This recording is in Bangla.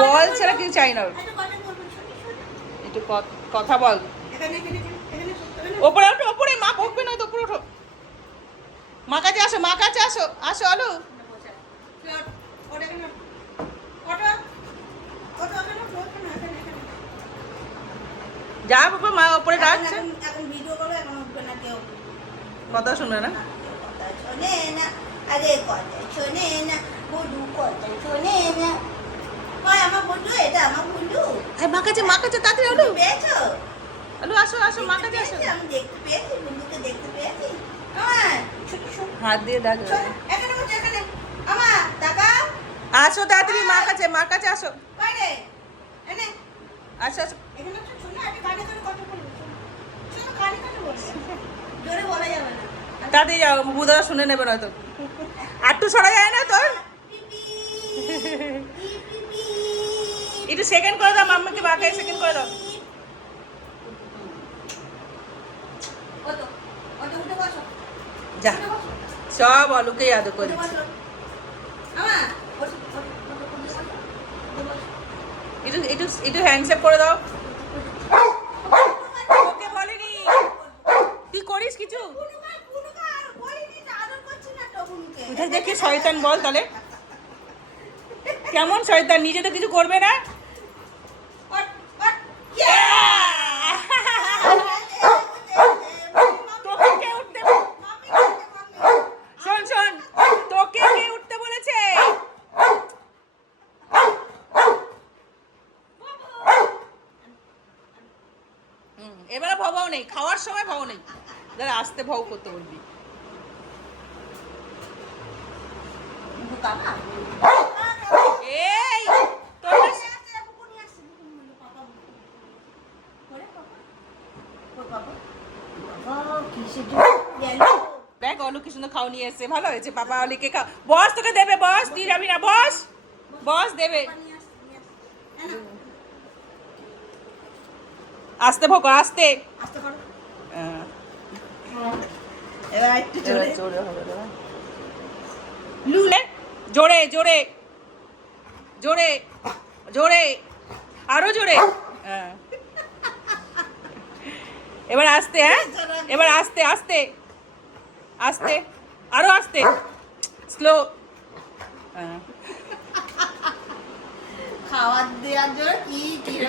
বল ছাড়া কিছু চাই না ওর। একটু কথা বল। ওপরে ওঠো, ওপরে মা বকবে না তো, ওপরে ওঠো। মা কাছে আসো, মা কাছে আসো, আসো আলু। যা বাবা, মা ওপরে ডাকছে। কথা শুনবে না। আরে কথা শোনে না, বন্ধু কথা শোনে না। আমার বন্ধু, এটা আমার বন্ধু। মা কাছে, মা কাছে তাড়াতাড়ি আলু। পেয়েছো? আলু আসো, আসো, মা কাছে আসো। আমি দেখতে পেয়েছি, বন্ধুকে দেখতে পেয়েছি। হাত দিয়ে ডাক। এখানে বসে, এখানে। আমা তাকাও। আসো তাড়াতাড়ি মা কাছে, মা কাছে আসো। বাইরে এনে আসো আসো। এখানে তো শোনো, একটা গাড়ি করে কথা বলবো। শোনো, গাড়ি করে বলবো। জোরে বলা যাবে না। তাড়াতাড়ি যাও, বুদাদা শুনে নেবে নয়তো। আটটু সরা যায় না তোর। পিপি একটু সেকেন্ড করে দাও, মাম্মাকে বাঁকায় সেকেন্ড করে দাও। কত কত উঠে বসো। যা, সব আলুকেই আদর করে দিচ্ছি। আমা একটু একটু একটু হ্যান্ডশেক করে দাও। ওকে বলেনি তুই করিস কিছু। কোথায় দেখি শয়তান বল তাহলে, কেমন শয়তান, নিজে তো কিছু করবে না। তোকে কে উঠতে, শোন শোন, তোকে কে উঠতে বলেছে? এবারে ভবাও নেই, খাওয়ার সময় ভাও নেই, যারা আসতে ভাও করতে বলবি। এই তোর দেখ অলু কি সুন্দর খাও নিয়ে এসছে, ভালো হয়েছে। পাপা অলিকে খাও, বস তোকে দেবে, বস তুই যাবি না, বস বস দেবে। আস্তে ভোগ, আস্তে। এবার একটু জোরে লুলে জোরে জোরে জোরে জোরে, আরো জোরে। এবার আস্তে, হ্যাঁ এবার আস্তে আস্তে আস্তে, আরো আস্তে, স্লো। খাওয়ার দেওয়ার জন্য কি